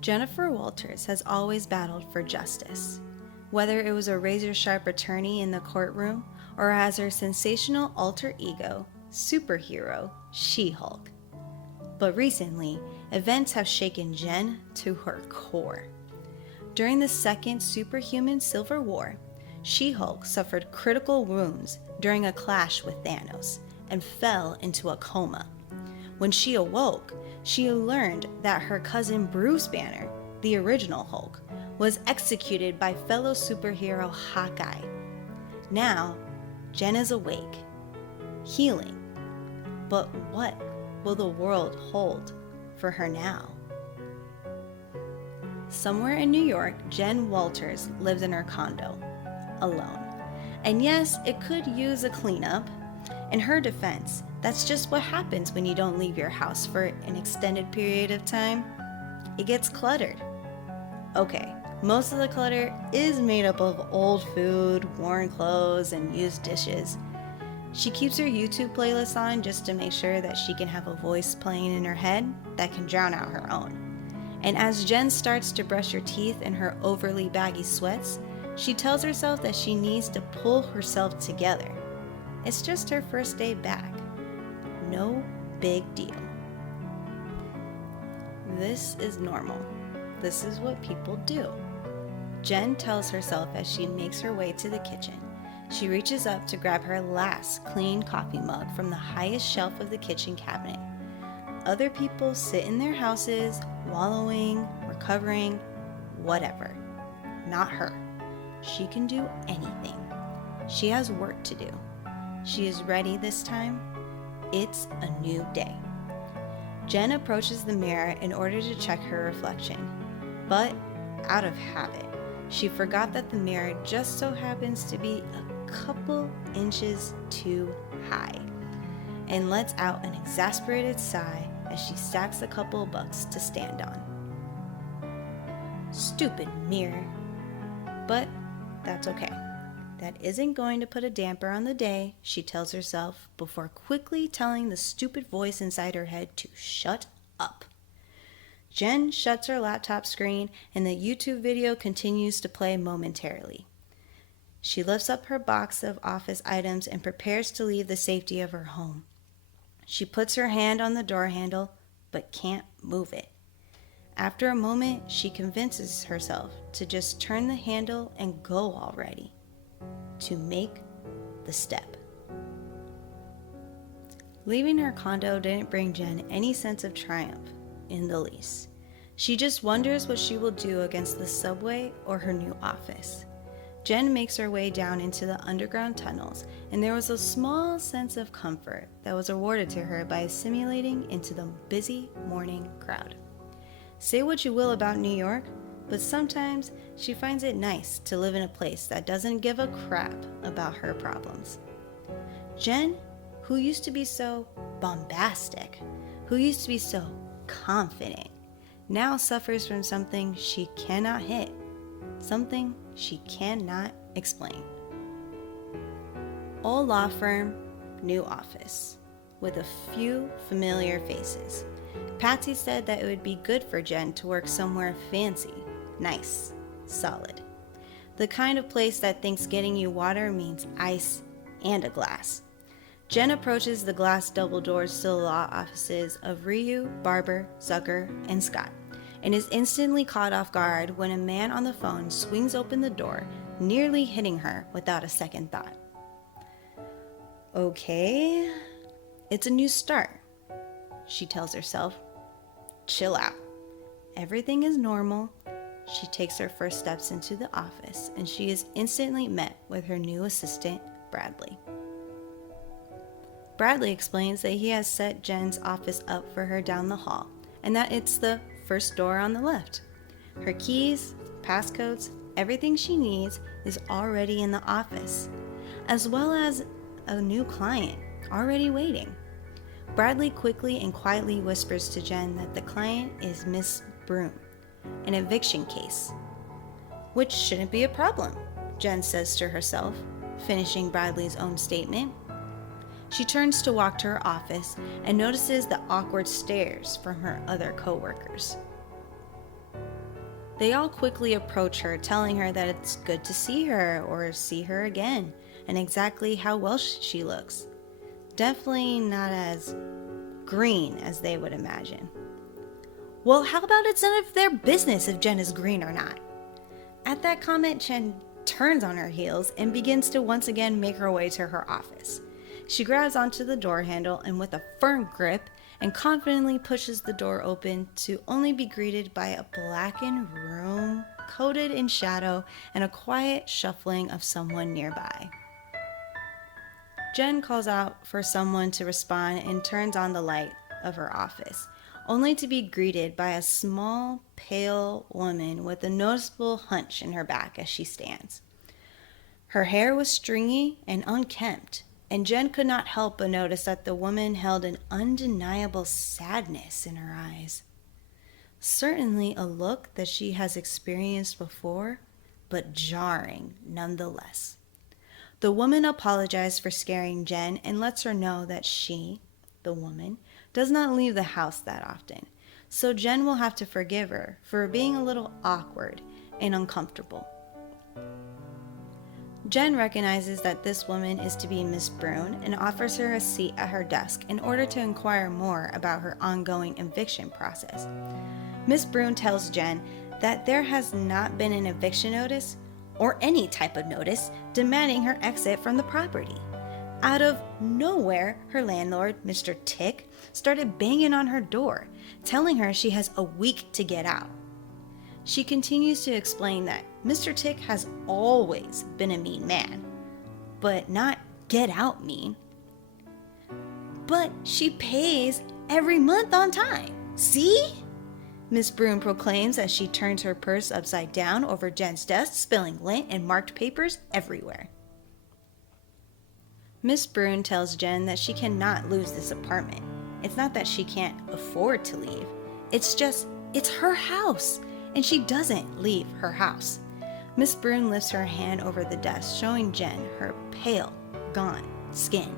Jennifer Walters has always battled for justice, whether it was a razor-sharp attorney in the courtroom or as her sensational alter ego, superhero, She-Hulk. But recently, events have shaken Jen to her core. During the Second Superhuman Civil War, She-Hulk suffered critical wounds during a clash with Thanos and fell into a coma. When she awoke, she learned that her cousin Bruce Banner, the original Hulk, was executed by fellow superhero Hawkeye. Now, Jen is awake, healing. But what will the world hold for her now? Somewhere in New York, Jenn Walters lives in her condo, alone. And yes, it could use a cleanup. In her defense, that's just what happens when you don't leave your house for an extended period of time. It gets cluttered. Okay, most of the clutter is made up of old food, worn clothes, and used dishes. She keeps her YouTube playlist on just to make sure that she can have a voice playing in her head that can drown out her own. And as Jen starts to brush her teeth in her overly baggy sweats, she tells herself that she needs to pull herself together. It's just her first day back. No big deal. This is normal. This is what people do. Jen tells herself as she makes her way to the kitchen. She reaches up to grab her last clean coffee mug from the highest shelf of the kitchen cabinet. Other people sit in their houses, wallowing, recovering, whatever. Not her. She can do anything. She has work to do. She is ready this time. It's a new day. Jen approaches the mirror in order to check her reflection, but out of habit, she forgot that the mirror just so happens to be a couple inches too high, and lets out an exasperated sigh as she stacks a couple bucks to stand on. Stupid mirror. But that's okay. That isn't going to put a damper on the day, she tells herself before quickly telling the stupid voice inside her head to shut up. Jen shuts her laptop screen and the YouTube video continues to play momentarily. She lifts up her box of office items and prepares to leave the safety of her home. She puts her hand on the door handle but can't move it. After a moment, she convinces herself to just turn the handle and go already. To make the step. Leaving her condo didn't bring Jen any sense of triumph in the least. She just wonders what she will do against the subway or her new office. Jen makes her way down into the underground tunnels, and there was a small sense of comfort that was awarded to her by assimilating into the busy morning crowd. Say what you will about New York, but sometimes she finds it nice to live in a place that doesn't give a crap about her problems. Jen, who used to be so bombastic, who used to be so confident, now suffers from something she cannot hit, something she cannot explain. Old law firm, new office, with a few familiar faces. Patsy said that it would be good for Jen to work somewhere fancy, nice, solid. The kind of place that thinks getting you water means ice and a glass. Jen approaches the glass double doors to the law offices of Ryu, Barber, Zucker, and Scott, and is instantly caught off guard when a man on the phone swings open the door, nearly hitting her without a second thought. Okay, it's a new start, she tells herself. Chill out. Everything is normal. She takes her first steps into the office, and she is instantly met with her new assistant, Bradley. Bradley explains that he has set Jen's office up for her down the hall, and that it's the first door on the left. Her keys, passcodes, everything she needs is already in the office, as well as a new client already waiting. Bradley quickly and quietly whispers to Jen that the client is Miss Brune, an eviction case. Which shouldn't be a problem, Jen says to herself, finishing Bradley's own statement. She turns to walk to her office and notices the awkward stares from her other co-workers. They all quickly approach her, telling her that it's good to see her or see her again, and exactly how well she looks. Definitely not as green as they would imagine. Well, how about it's none of their business if Jenn is green or not? At that comment, Jenn turns on her heels and begins to once again make her way to her office. She grabs onto the door handle and with a firm grip and confidently pushes the door open to only be greeted by a blackened room coated in shadow and a quiet shuffling of someone nearby. Jenn calls out for someone to respond and turns on the light of her office, only to be greeted by a small, pale woman with a noticeable hunch in her back as she stands. Her hair was stringy and unkempt, and Jenn could not help but notice that the woman held an undeniable sadness in her eyes. Certainly a look that she has experienced before, but jarring nonetheless. The woman apologized for scaring Jenn and lets her know that she, the woman, does not leave the house that often, so Jenn will have to forgive her for being a little awkward and uncomfortable. Jenn recognizes that this woman is to be Miss Brune and offers her a seat at her desk in order to inquire more about her ongoing eviction process. Miss Brune tells Jenn that there has not been an eviction notice or any type of notice demanding her exit from the property. Out of nowhere, her landlord, Mr. Tick, started banging on her door, telling her she has a week to get out. She continues to explain that Mr. Tick has always been a mean man, but not get out mean. But she pays every month on time. See? Miss Brune proclaims as she turns her purse upside down over Jenn's desk, spilling lint and marked papers everywhere. Miss Brune tells Jenn that she cannot lose this apartment. It's not that she can't afford to leave. It's her house, and she doesn't leave her house. Miss Brune lifts her hand over the desk, showing Jenn her pale, gaunt skin.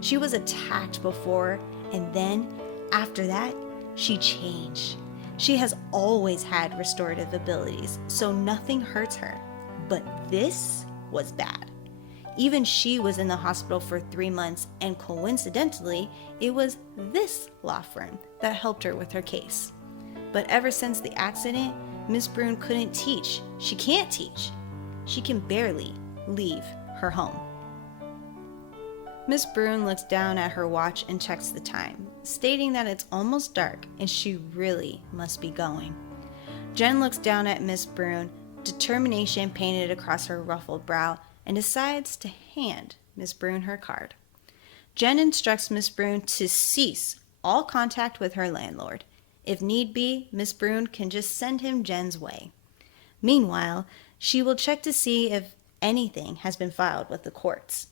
She was attacked before, and then, after that, she changed. She has always had restorative abilities, so nothing hurts her. But this was bad. Even she was in the hospital for 3 months, and coincidentally, it was this law firm that helped her with her case. But ever since the accident, Miss Brune couldn't teach. She can't teach. She can barely leave her home. Miss Brune looks down at her watch and checks the time, stating that it's almost dark and she really must be going. Jenn looks down at Miss Brune, determination painted across her ruffled brow, and decides to hand Miss Brune her card. Jenn instructs Miss Brune to cease all contact with her landlord. If need be, Miss Brune can just send him Jenn's way. Meanwhile, she will check to see if anything has been filed with the courts.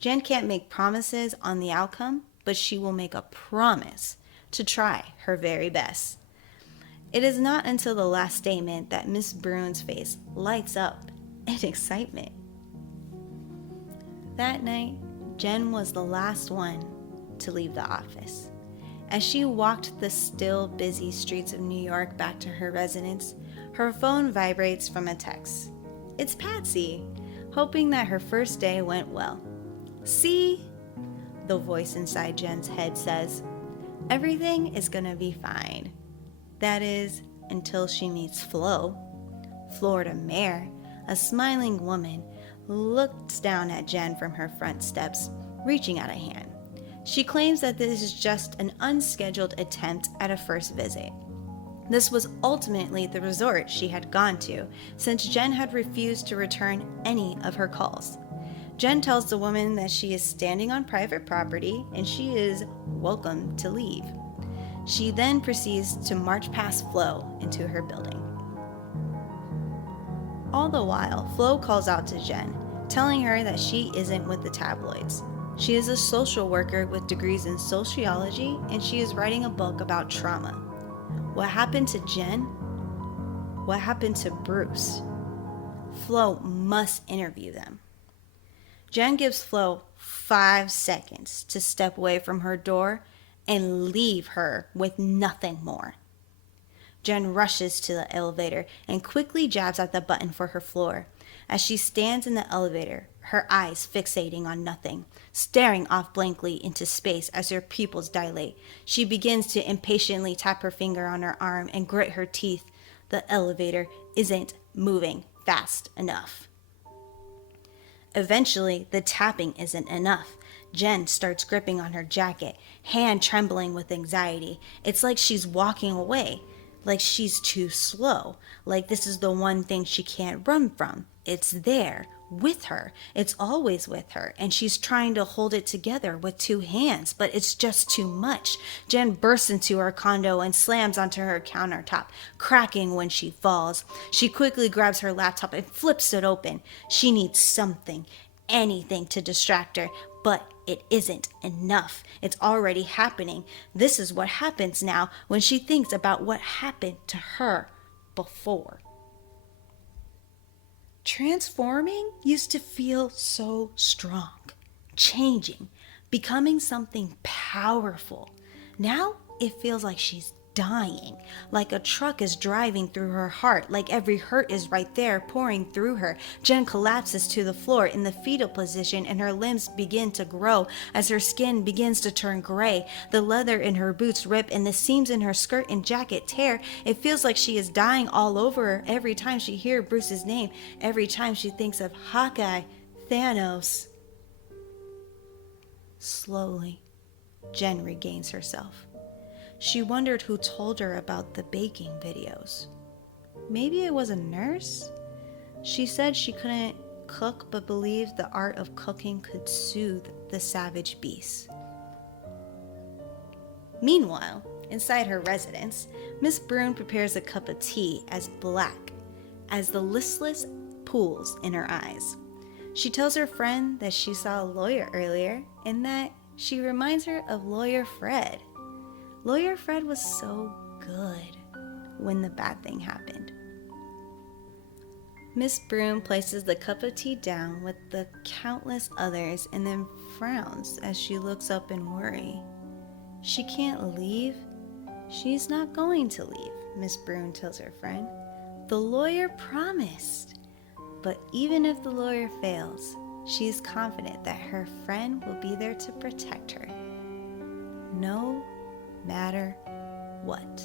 Jenn can't make promises on the outcome, but she will make a promise to try her very best. It is not until the last statement that Miss Brune's face lights up in excitement. That night, Jenn was the last one to leave the office. As she walked the still busy streets of New York back to her residence, her phone vibrates from a text. It's Patsy, hoping that her first day went well. See? The voice inside Jenn's head says, everything is gonna be fine. That is, until she meets Flo. Florida Mare, a smiling woman, looks down at Jenn from her front steps, reaching out a hand. She claims that this is just an unscheduled attempt at a first visit. This was ultimately the resort she had gone to, since Jenn had refused to return any of her calls. Jenn tells the woman that she is standing on private property and she is welcome to leave. She then proceeds to march past Flo into her building. All the while, Flo calls out to Jenn, telling her that she isn't with the tabloids. She is a social worker with degrees in sociology, and she is writing a book about trauma. What happened to Jenn? What happened to Bruce? Flo must interview them. Jenn gives Flo 5 seconds to step away from her door and leave her with nothing more. Jenn rushes to the elevator and quickly jabs at the button for her floor. As she stands in the elevator, her eyes fixating on nothing, staring off blankly into space as her pupils dilate, she begins to impatiently tap her finger on her arm and grit her teeth. The elevator isn't moving fast enough. Eventually, the tapping isn't enough. Jenn starts gripping on her jacket, hand trembling with anxiety. It's like she's walking away, like she's too slow, like this is the one thing she can't run from. It's there, with her. It's always with her, and she's trying to hold it together with two hands, but it's just too much. Jenn bursts into her condo and slams onto her countertop, cracking when she falls. She quickly grabs her laptop and flips it open. She needs something, anything to distract her, but it isn't enough. It's already happening. This is what happens now when she thinks about what happened to her before. Transforming used to feel so strong, changing, becoming something powerful. Now it feels like she's dying, like a truck is driving through her heart, like every hurt is right there pouring through her. Jenn collapses to the floor in the fetal position and her limbs begin to grow as her skin begins to turn gray. The leather in her boots rip and the seams in her skirt and jacket tear. It feels like she is dying all over her every time she hears Bruce's name, every time she thinks of Hawkeye, Thanos. Slowly, Jenn regains herself. She wondered who told her about the baking videos. Maybe it was a nurse? She said she couldn't cook but believed the art of cooking could soothe the savage beast. Meanwhile, inside her residence, Miss Brune prepares a cup of tea as black as the listless pools in her eyes. She tells her friend that she saw a lawyer earlier and that she reminds her of Lawyer Fred. Lawyer Fred was so good when the bad thing happened. Miss Brune places the cup of tea down with the countless others and then frowns as she looks up in worry. She can't leave. She's not going to leave, Miss Brune tells her friend. The lawyer promised. But even if the lawyer fails, she is confident that her friend will be there to protect her. No matter what.